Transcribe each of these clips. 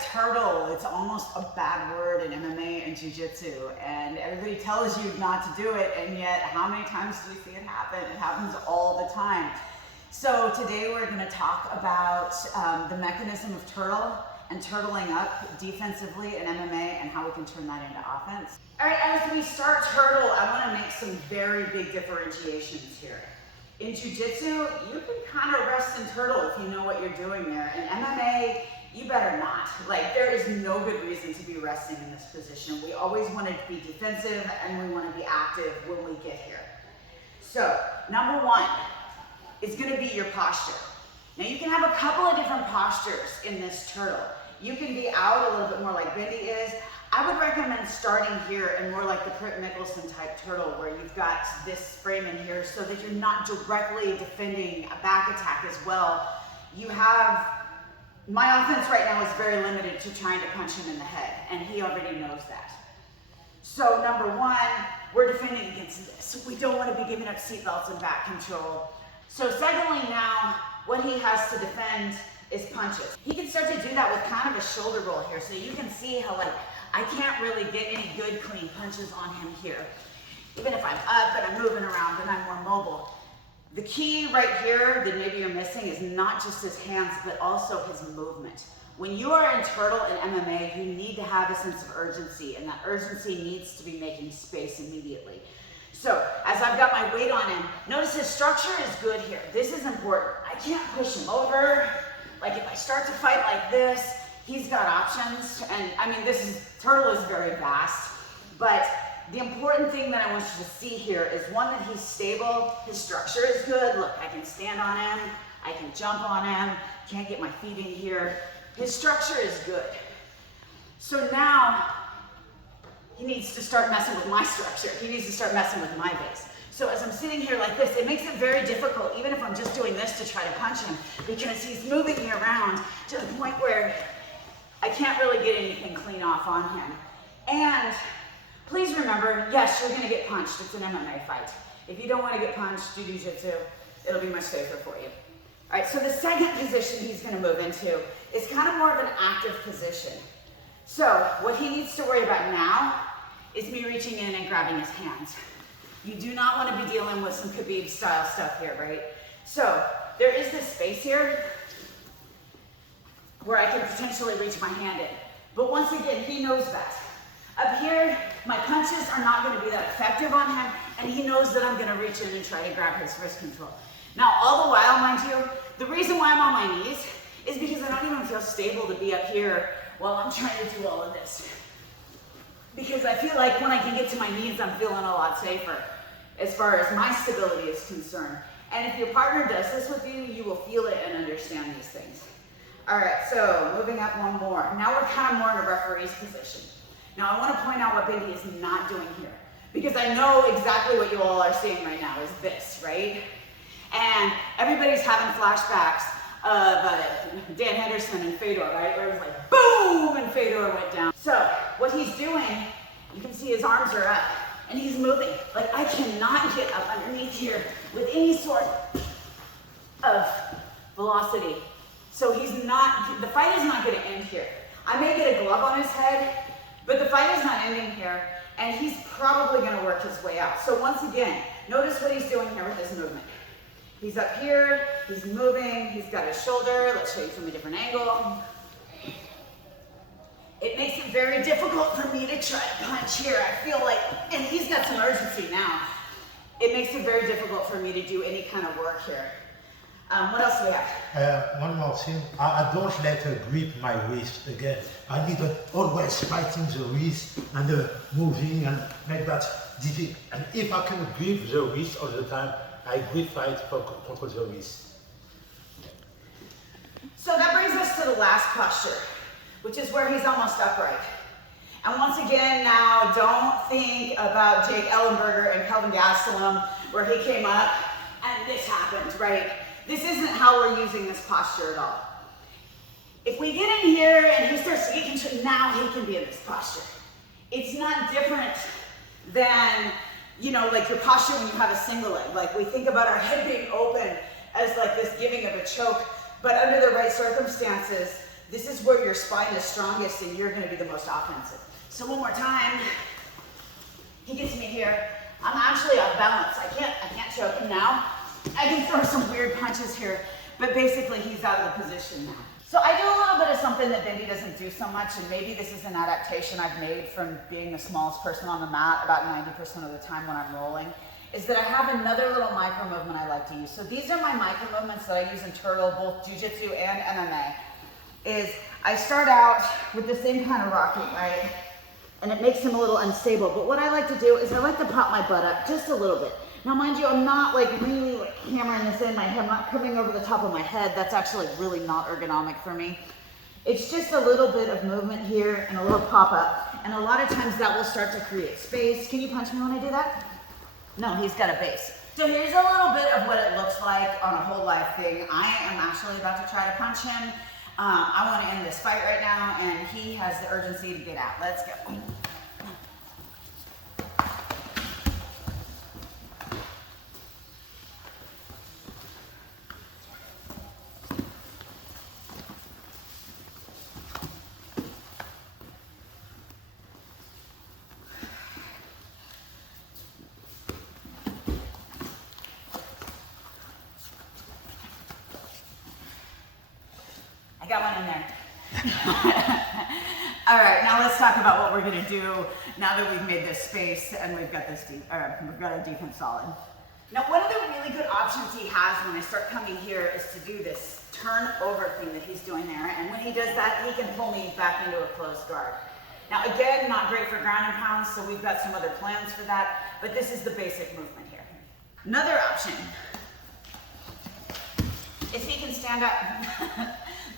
turtle, it's almost a bad word in MMA and Jiu Jitsu, and everybody tells you not to do it, and yet how many times do we see it happen? It happens all the time. So today we're going to talk about the mechanism of turtle and turtling up defensively in MMA and how we can turn that into offense. All right, as we start turtle, I want to make some very big differentiations here. In Jiu Jitsu, you can kind of rest and turtle if you know what you're doing there. In MMA, you better not. Like, there is no good reason to be resting in this position. We always want to be defensive and we want to be active when we get here. So, number one is going to be your posture. Now, you can have a couple of different postures in this turtle. You can be out a little bit more like Bendy is. I would recommend starting here and more like the Kurt Mickelson type turtle where you've got this frame in here so that you're not directly defending a back attack as well. You have, my offense right now is very limited to trying to punch him in the head, and he already knows that. So number one, we're defending against this. We don't want to be giving up seatbelts and back control. So secondly now, what he has to defend is punches. He can start to do that with kind of a shoulder roll here. So you can see how like, I can't really get any good clean punches on him here. Even if I'm up and I'm moving around and I'm more mobile. The key right here that maybe you're missing is not just his hands, but also his movement. When you are in turtle and MMA, you need to have a sense of urgency, and that urgency needs to be making space immediately. So as I've got my weight on him, notice his structure is good here. This is important. I can't push him over. Like if I start to fight like this, he's got options, and I mean, turtle is very vast, but the important thing that I want you to see here is one, that he's stable, his structure is good. Look, I can stand on him, I can jump on him, can't get my feet in here. His structure is good. So now, he needs to start messing with my structure. He needs to start messing with my base. So as I'm sitting here like this, it makes it very difficult, even if I'm just doing this to try to punch him, because he's moving me around to the point where I can't really get anything clean off on him. And please remember, yes, you're gonna get punched. It's an MMA fight. If you don't wanna get punched, do Jiu Jitsu. It'll be much safer for you. All right, so the second position he's gonna move into is kind of more of an active position. So what he needs to worry about now is me reaching in and grabbing his hands. You do not want to be dealing with some Khabib style stuff here, right? So there is this space here where I can potentially reach my hand in. But once again, he knows that. Up here, my punches are not going to be that effective on him, and he knows that I'm going to reach in and try to grab his wrist control. Now, all the while, mind you, the reason why I'm on my knees is because I don't even feel stable to be up here while I'm trying to do all of this. Because I feel like when I can get to my knees, I'm feeling a lot safer as far as my stability is concerned. And if your partner does this with you, you will feel it and understand these things. All right, so moving up one more. Now we're kind of more in a referee's position. Now I want to point out what Bendy is not doing here, because I know exactly what you all are seeing right now is this, right? And everybody's having flashbacks of Dan Henderson and Fedor, right? Where it was like, boom, and Fedor went down. So what he's doing, you can see his arms are up, and he's moving. Like, I cannot get up underneath here with any sort of velocity. So the fight is not gonna end here. I may get a glove on his head, but the fight is not ending here, and he's probably gonna work his way out. So once again, notice what he's doing here with his movement. He's up here, he's moving, he's got his shoulder. Let's show you from a different angle. It makes it very difficult for me to try to punch here. I feel like, and he's got some urgency now. It makes it very difficult for me to do any kind of work here. What else do we have? One more thing. I don't let her grip my wrist again. I need always fighting the wrist and moving and make that difficult. And if I can grip the wrist all the time, I grip fight for control the wrist. So that brings us to the last posture, which is where he's almost upright. And once again, now don't think about Jake Ellenberger and Kelvin Gastelum, where he came up and this happened, right? This isn't how we're using this posture at all. If we get in here and he starts to get control, now he can be in this posture. It's not different than, you know, like your posture when you have a single leg. Like we think about our head being open as like this giving of a choke, but under the right circumstances, This is where your spine is strongest and you're gonna be the most offensive. So one more time. He gets me here. I'm actually off balance. I can't choke him now. I can throw some weird punches here, but basically he's out of the position now. So I do a little bit of something that Bendy doesn't do so much, and maybe this is an adaptation I've made from being the smallest person on the mat about 90% of the time when I'm rolling, is that I have another little micro movement I like to use. So these are my micro movements that I use in turtle, both Jiu Jitsu and MMA, is I start out with the same kind of rocking, right? And it makes him a little unstable. But what I like to do is I like to pop my butt up just a little bit. Now, mind you, I'm not like really like hammering this in my head. I'm not coming over the top of my head. That's actually really not ergonomic for me. It's just a little bit of movement here and a little pop up. And a lot of times that will start to create space. Can you punch me when I do that? No, he's got a base. So here's a little bit of what it looks like on a whole life thing. I am actually about to try to punch him. I want to end this fight right now, and he has the urgency to get out. Let's go. I got one in there. All right, now let's talk about what we're gonna do now that we've made this space and we've got this we've got our defense solid. Now, one of the really good options he has when I start coming here is to do this turn over thing that he's doing there. And when he does that, he can pull me back into a closed guard. Now, again, not great for ground and pounds, so we've got some other plans for that, but this is the basic movement here. Another option, if he can stand up,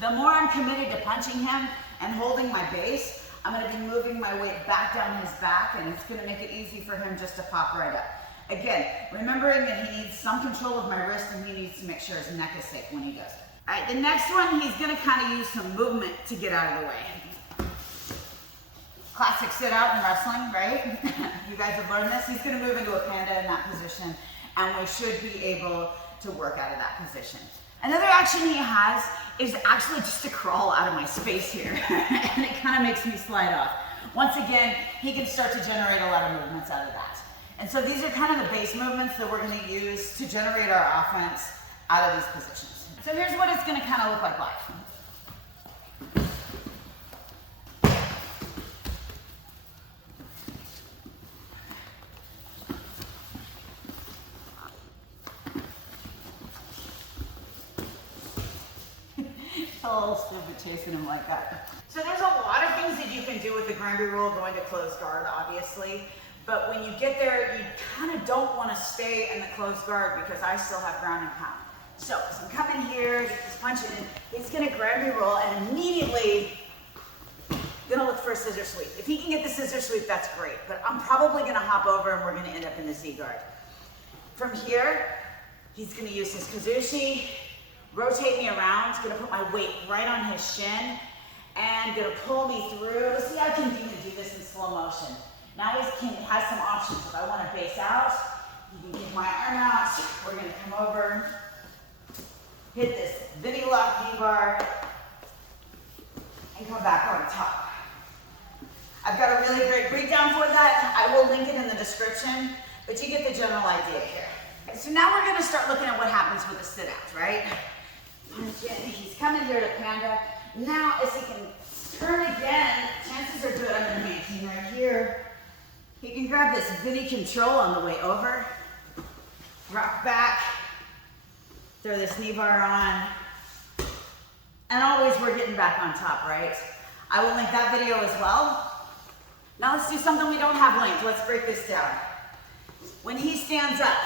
the more I'm committed to punching him and holding my base, I'm gonna be moving my weight back down his back, and it's gonna make it easy for him just to pop right up. Again, remembering that he needs some control of my wrist and he needs to make sure his neck is safe when he does it. All right, the next one, he's gonna kind of use some movement to get out of the way. Classic sit out in wrestling, right? You guys have learned this. He's gonna move into a panda in that position, and we should be able to work out of that position. Another action he has is actually just to crawl out of my space here, and it kind of makes me slide off. Once again, he can start to generate a lot of movements out of that. And so these are kind of the base movements that we're going to use to generate our offense out of these positions. So here's what it's going to kind of look like live. A little stupid chasing him like that. So there's a lot of things that you can do with the Granby roll going to closed guard, obviously. But when you get there, you kind of don't want to stay in the closed guard because I still have ground and pound. So as I'm coming here, get this punching in, he's going to Granby roll and immediately going to look for a scissor sweep. If he can get the scissor sweep, that's great. But I'm probably going to hop over and we're going to end up in the Z guard. From here, he's going to use his kazushi, rotate me around, gonna put my weight right on his shin, and gonna pull me through. See, I can even do this in slow motion. Now he has some options. If I wanna base out, he can get my arm out. We're gonna come over, hit this Bendy lock kneebar, and come back on top. I've got a really great breakdown for that. I will link it in the description, but you get the general idea here. So now we're gonna start looking at what happens with the sit out, right? He's coming here to panda. Now, as he can turn again, chances are good I'm going to maintain right here. He can grab this Bendy control on the way over, rock back, throw this knee bar on, and always we're getting back on top, right? I will link that video as well. Now let's do something we don't have linked. Let's break this down. When he stands up,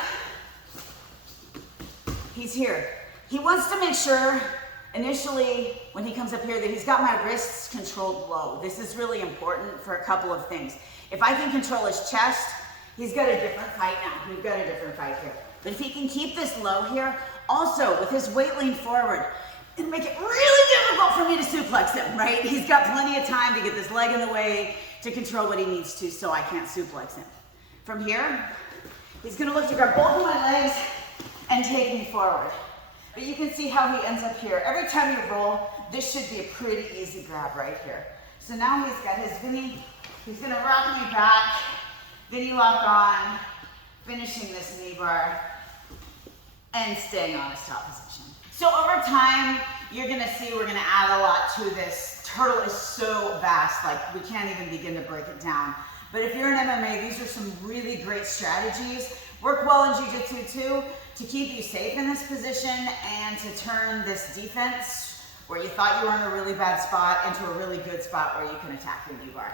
he's here. He wants to make sure, initially, when he comes up here, that he's got my wrists controlled low. This is really important for a couple of things. If I can control his chest, he's got a different fight now. We've got a different fight here. But if he can keep this low here, also, with his weight leaned forward, it'll make it really difficult for me to suplex him, right? He's got plenty of time to get this leg in the way, to control what he needs to, so I can't suplex him. From here, he's gonna look to grab both of my legs and take me forward. But you can see how he ends up here. Every time you roll, this should be a pretty easy grab right here. So now he's got his Vinny, he's gonna rock me back, Vinny lock on, finishing this knee bar, and staying on his top position. So over time, you're gonna see we're gonna add a lot to this. Turtle is so vast, like we can't even begin to break it down. But if you're in MMA, these are some really great strategies. Work well in Jiu Jitsu too, to keep you safe in this position and to turn this defense where you thought you were in a really bad spot into a really good spot where you can attack your knee bar.